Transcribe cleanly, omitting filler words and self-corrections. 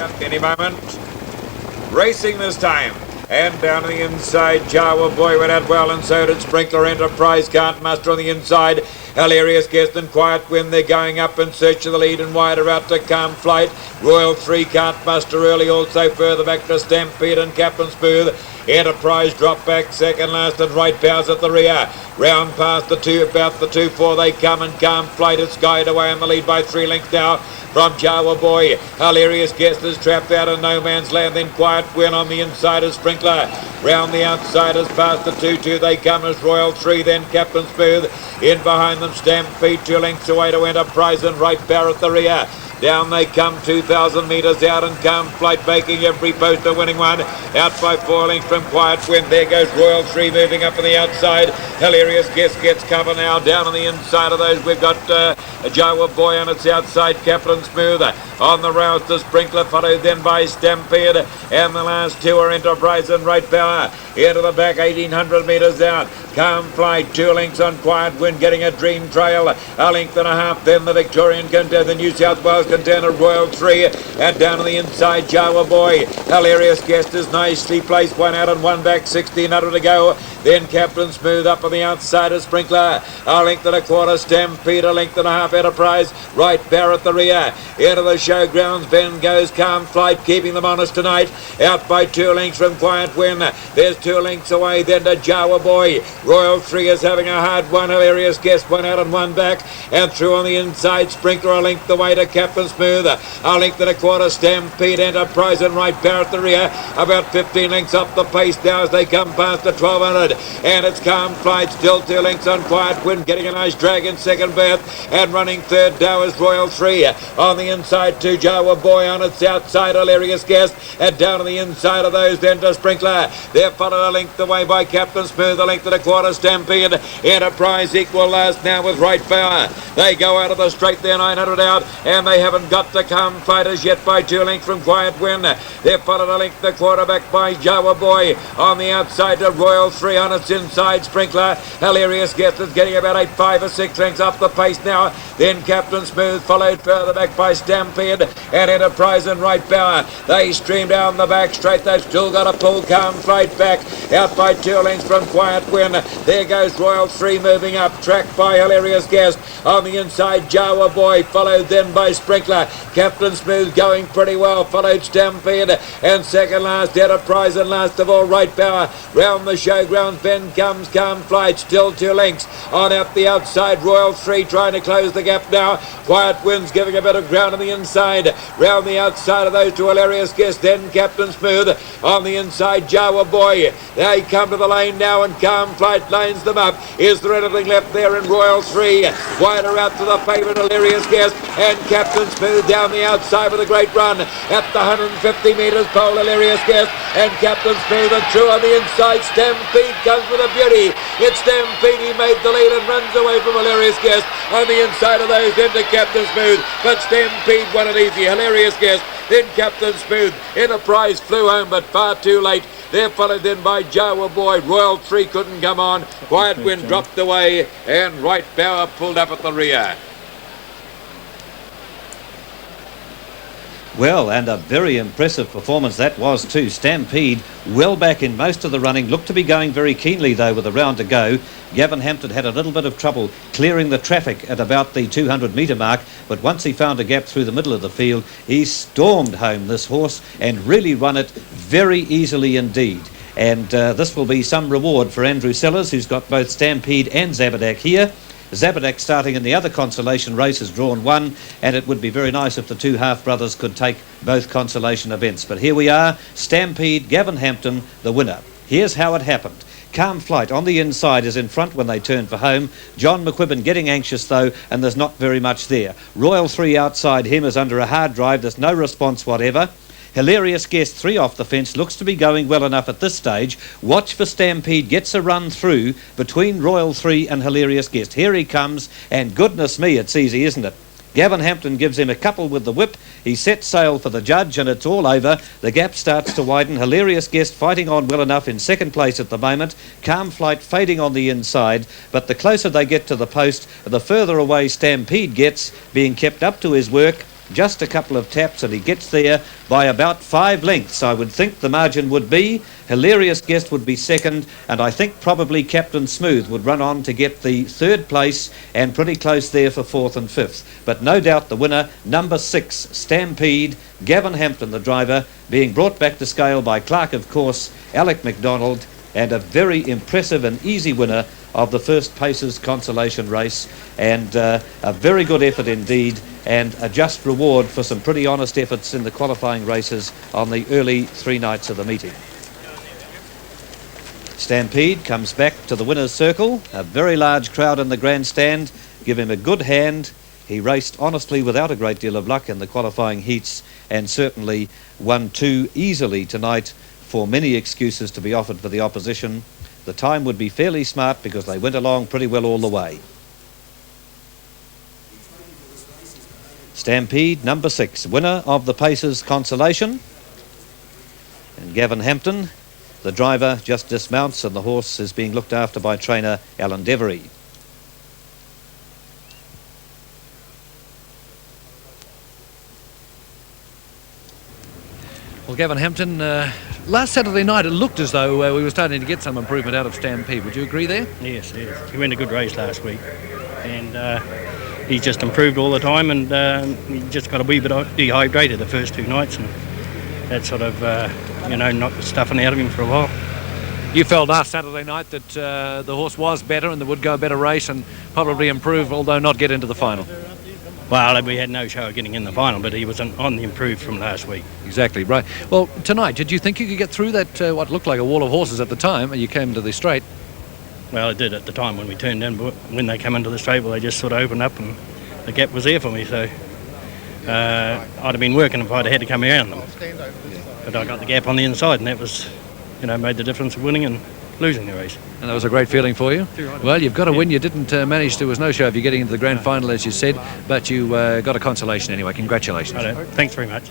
At any moment. Racing this time. And down on the inside, Jawa Boy went out well, and so did Sprinkler. Enterprise can't muster on the inside. Hilarious Guest and Quiet Wind, they're going up in search of the lead, and wider out to Calm Flight. Royal 3 can't muster early, also further back to Stampede and Captain Smooth. Enterprise drop back second last, and Right Powers at the rear. Round past the two, about the 2-4 they come, and Calm Flight is skied away in the lead by 3 lengths now from Jawa Boy. Hilarious Guest is trapped out of no man's land, then Quiet Wind on the inside of Sprinkler. Round the outsiders past the 2-2 they come as Royal 3, then Captain Smooth. In behind them Stampede 2 lengths away to Enterprise, and Right Powers at the rear. Down they come 2,000 metres out, and Calm Flight making every poster, winning one. Out by 4 lengths from Quiet Wind. There goes Royal 3 moving up on the outside. Hilarious Guest gets cover now. Down on the inside of those we've got Jawa Boy on its outside, Captain Smooth. On the rouse to Sprinkler, followed then by Stampede. And the last two are Enterprise and Right Power. Into the back, 1,800 metres out. Calm Flight, 2 lengths on Quiet Wind, getting a Dream Trail. A length and a half, then the Victorian contender, the New South Wales contender, Royal 3. And down on the inside, Jawa Boy. Hilarious Guest is nicely placed, 1 out and 1 back, 1,600 to go. Then Captain Smooth up on the outside of Sprinkler. A length and a quarter, Stampede, a length and a half, Enterprise. Right Bear at the rear. Into the showgrounds, Ben goes Calm Flight, keeping them honest tonight. Out by 2 lengths from Quiet Wind. There's 2 lengths away, then to Jawa Boy. Royal 3 is having a hard one. Hilarious Guest, 1 out and 1 back. And through on the inside, Sprinkler a length away to Captain Smooth. A length and a quarter, Stampede, Enterprise, and Right Bear at the rear. About 15 lengths up the pace now as they come past the 1,200. And it's Calm Flight, still 2 lengths on Quiet Wind, getting a nice drag in second berth. And running third now is Royal 3. On the inside, to Jawa Boy on its outside, Hilarious Guest. And down on the inside of those, then to Sprinkler. They're followed a length away by Captain Smooth, a length and a quarter, Stampede. Enterprise equal last now with Right Power. They go out of the straight, they're 900 out, and they haven't got to Calm Flight as yet by 2 lengths from Quiet Wind. They're followed a length and a quarter back by Jawa Boy. On the outside to Royal 3 on its inside, Sprinkler. Hilarious Guest is getting about 5 or 6 lengths up the pace now. Then Captain Smooth followed further back by Stampede and Enterprise and Right Power. They stream down the back straight. They've still got to pull Calm Flight back. Out by 2 lengths from Quiet Wind. There goes Royal 3 moving up. Tracked by Hilarious Guest. On the inside, Jawa Boy, followed then by Sprinkler. Captain Smooth going pretty well. Followed Stampede. And second last, Enterprise, and last of all, Right Power. Round the showgrounds, then comes Calm Flight. Still 2 lengths. On out the outside, Royal 3 trying to close the gap now. Quiet Wind's giving a bit of ground on the inside. Round the outside of those two, Hilarious Guest, then Captain Smooth. On the inside, Jawa Boy. They come to the lane now, and Calm Flight lanes them up. Is there anything left there in Royal 3? Wider out to the favourite, Hilarious Guest, and Captain Smooth down the outside with a great run. At the 150 metres pole, Hilarious Guest, and Captain Smooth, and through on the inside, Stampede comes with a beauty. It's Stampede, he made the lead and runs away from Hilarious Guest. On the inside of those, into Captain Smooth, but Stampede won it easy. Hilarious Guest, then Captain Smooth. Enterprise flew home, but far too late. They're followed then by Jawa Boy. Royal 3 couldn't come on. Quiet Wind dropped away, and Right Power pulled up at the rear. Well, and a very impressive performance that was too. Stampede well back in most of the running, looked to be going very keenly though with a round to go. Gavin Hampton had a little bit of trouble clearing the traffic at about the 200 metre mark, but once he found a gap through the middle of the field, he stormed home, this horse, and really won it very easily indeed. And this will be some reward for Andrew Sellers, who's got both Stampede and Zabadak here. Zabadak, starting in the other consolation race, has drawn 1, and it would be very nice if the two half-brothers could take both consolation events. But here we are, Stampede, Gavin Hampton, the winner. Here's how it happened. Calm Flight on the inside is in front when they turn for home. John McQuibbin getting anxious though, and there's not very much there. Royal 3 outside him is under a hard drive. There's no response whatever. Hilarious Guest 3 off the fence, looks to be going well enough at this stage. Watch for Stampede, gets a run through between Royal 3 and Hilarious Guest. Here he comes, and goodness me, it's easy, isn't it? Gavin Hampton gives him a couple with the whip. He sets sail for the judge, and it's all over. The gap starts to widen. Hilarious Guest fighting on well enough in second place at the moment. Calm Flight fading on the inside, but the closer they get to the post, the further away Stampede gets, being kept up to his work. just a couple of taps and he gets there by about 5 lengths. I would think the margin would be. Hilarious Guest would be second, and I think probably Captain Smooth would run on to get the 3rd place and pretty close there for 4th and 5th. But no doubt the winner, number 6, Stampede, Gavin Hampton, the driver, being brought back to scale by Clark, of course, Alec MacDonald, and a very impressive and easy winner of the first Pacers Consolation race, and a very good effort indeed, and a just reward for some pretty honest efforts in the qualifying races on the early 3 nights of the meeting. Stampede comes back to the winner's circle. A very large crowd in the grandstand give him a good hand. He raced honestly without a great deal of luck in the qualifying heats, and certainly won 2 easily tonight, for many excuses to be offered for the opposition. The time would be fairly smart because they went along pretty well all the way. Stampede, number 6, winner of the Pacers Consolation. And Gavin Hampton, the driver, just dismounts, and the horse is being looked after by trainer Alan Devery. Well, Gavin Hampton, last Saturday night it looked as though we were starting to get some improvement out of Stampede. Would you agree there? Yes, yes. He went a good race last week, and he's just improved all the time, and he just got a wee bit dehydrated the first 2 nights, and that sort of, knocked the stuffing out of him for a while. You felt last Saturday night that the horse was better and that would go a better race and probably improve, although not get into the final. Well, we had no show of getting in the final, but he was on the improve from last week. Exactly, right. Well, tonight, did you think you could get through that, what looked like a wall of horses at the time, and you came to the straight? Well, it did at the time when we turned in, but when they come into the straight, well, they just sort of opened up and the gap was there for me, so I'd have been working if I'd had to come around them. But I got the gap on the inside, and that was, made the difference of winning and losing the race. And that was a great feeling for you? Well, you've got to win. You didn't manage, there was no show of you getting into the grand final, as you said, but you got a consolation anyway. Congratulations. Thanks very much.